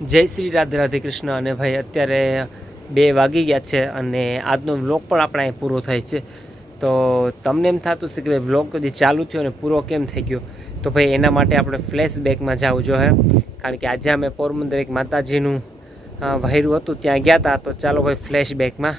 જય શ્રી રાધે રાધે કૃષ્ણ. અને ભાઈ અત્યારે 2 વાગી ગયા છે અને આજનો વ્લોગ પણ આપણે અહીં પૂરો થાય છે. તો તમને એમ થતું છે કે ભાઈ વ્લોગ કદી ચાલુ થયો અને પૂરો કેમ થઈ ગયો, તો ભાઈ એના માટે આપણે ફ્લેશબેકમાં જવું જોઈએ. કારણ કે આજે અમે પોરબંદર એક માતાજીનું વહેરું હતું ત્યાં ગયા હતા. તો ચાલો ભાઈ ફ્લેશબેકમાં.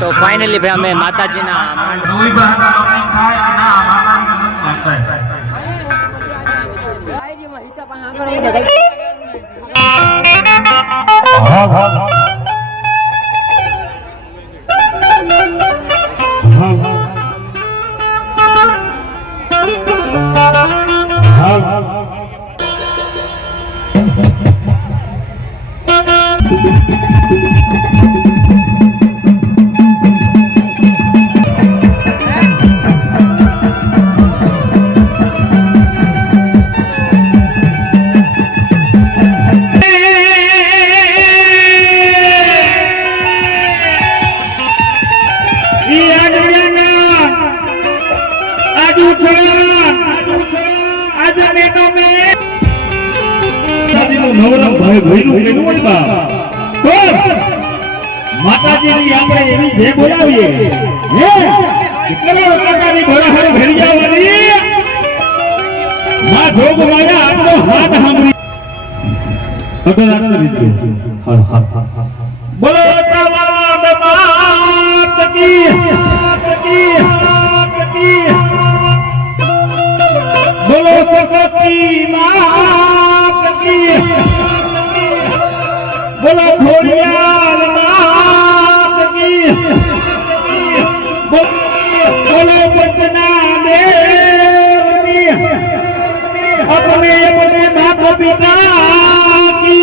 તો ફાઇનલી ભાઈ અમે માતાજીના માતાજીની આપણે એવી જે બોલાવીએ કરોડ ટકાની ભરાહર ભેડિયાવાળી માં જોગમાયા આપણો હાથ સાંભળી બોલો તવાદ માત કી બોલો સરસ્વતી માત કી बोलो घोड़ियाल मात की बोलो पटना देव की अपने अपने माता पिता की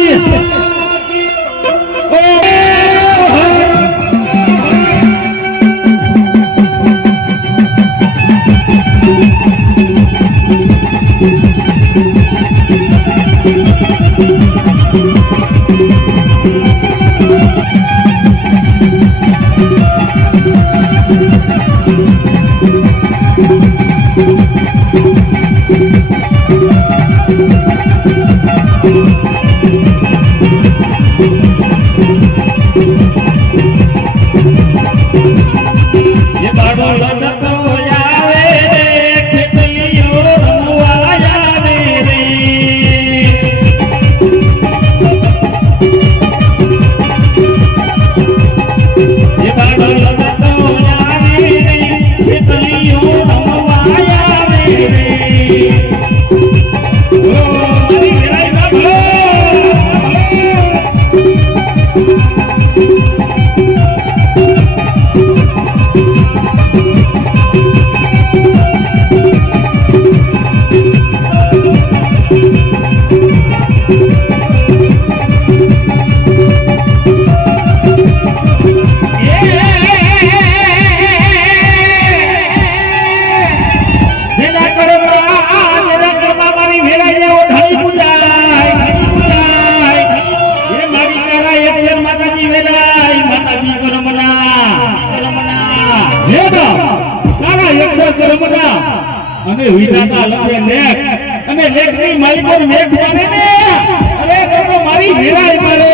અને વિધાતા લખે લેખ અને લેખની માલિકો મેઘ મારે ને અરે તો મારી વિરાય મારે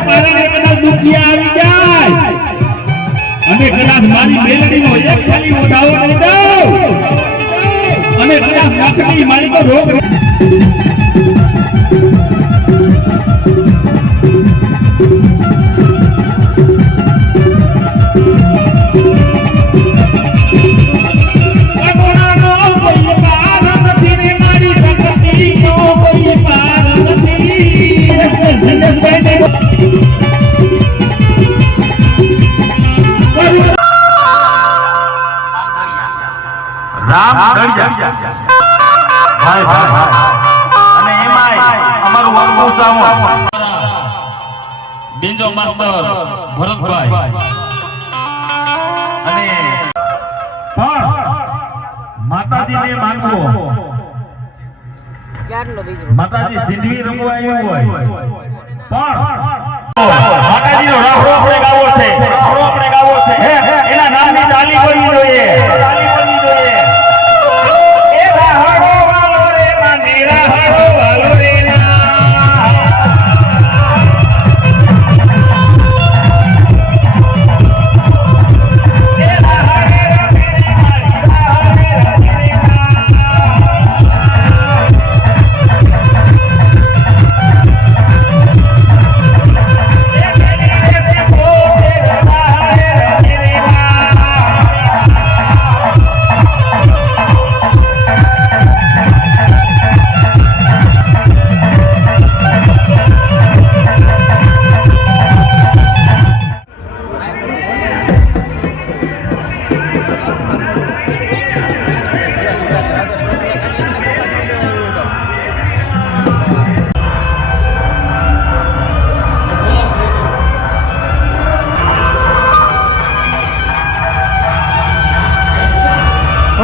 પારાને કદાચ દુખિયા આવી જાય અને કદાચ મારી મેલડીનો એક ખાલી ઉઠાવો નહીં દઉં અને કદાચ નાકની માલિકો રોગ રામ દળિયા ભાઈ અને એમાંય અમારું વાળું સામો બિંજો માસ્ટર ભરતભાઈ અને પણ માતાજીને માંગવો માતાજી સિંધવી રમવા આવ્યું હોય પણ માતાજીનો રાહડો આપણે ગાવો છે એના નામની તાલી કરવી જોઈએ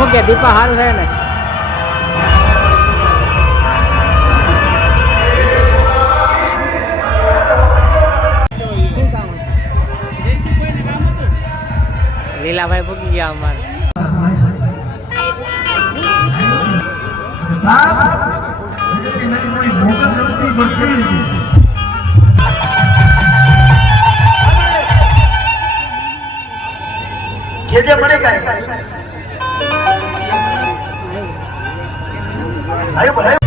ઓકે દીપા હારું છે ને લીલાભાઈ ભૂકી ગયા અમારે કેજે મને કાય આયો બોલાય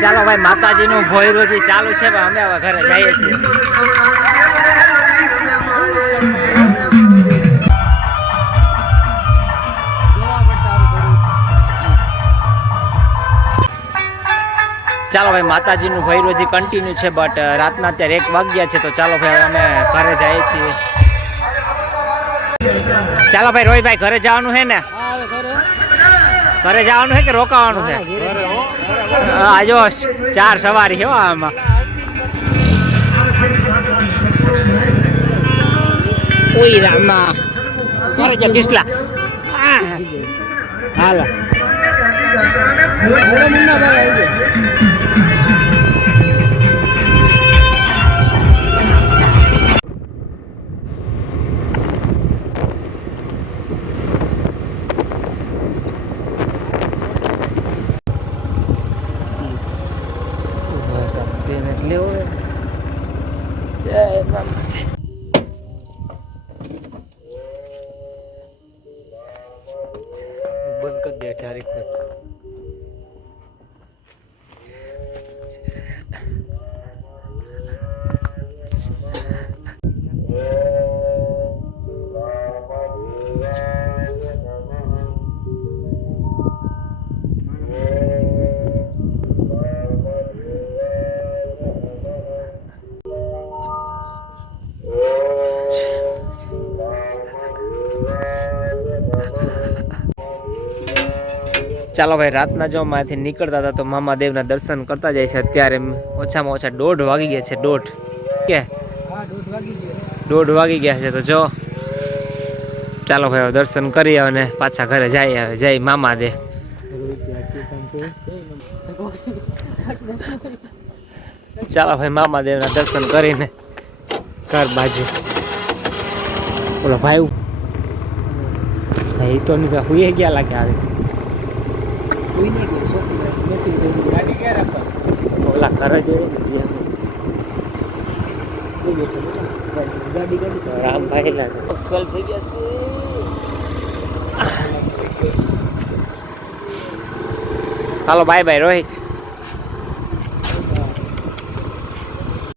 ચાલો ભાઈ માતાજીનું ભોયરોજી ચાલુ છે ભાઈ અમે હવે ઘરે જઈએ છીએ ચાલો ભાઈ, માતાજીનું ભૈરું હજી કન્ટિન્યુ છે, બટ રાતના અત્યારે 1 વાગ્યા છે. તો ચાલો ભાઈ, અમે ઘરે જઈએ છીએ. ચાલો ભાઈ, રોહિતભાઈ ઘરે જવાનું છે ને? ઘરે જવાનું છે કે રોકાવાનું છે? હા, જો 4 સવારી હો આમાં. ઓય રામા, સોરે જે કિસલા. હાલો. બંધ કરી દે તારીખ. ચાલો ભાઈ, રાતના જો માંથી નીકળતા હતા તો મામાદેવના દર્શન કરતા જાય છે. અત્યારે ઓછામાં ઓછા 1:30 વાગી ગયા છે. 1:30 કે 1:30 વાગી ગયા છે. તો જો ચાલો ભાઈ, દર્શન કરી અને પાછા ઘરે જાય. આવે જય મામાદેવ. ચાલો ભાઈ, મામાદેવના દર્શન કરીને ઘર બાજુ. બોલો ભાઈ, એ તો નહીં હુઈ ગયા લાગે. આવે ઓલા કરે જોઈએ રામભાઈ ના થઈ ગયા છે. હાલો બાય બાય રોહિત.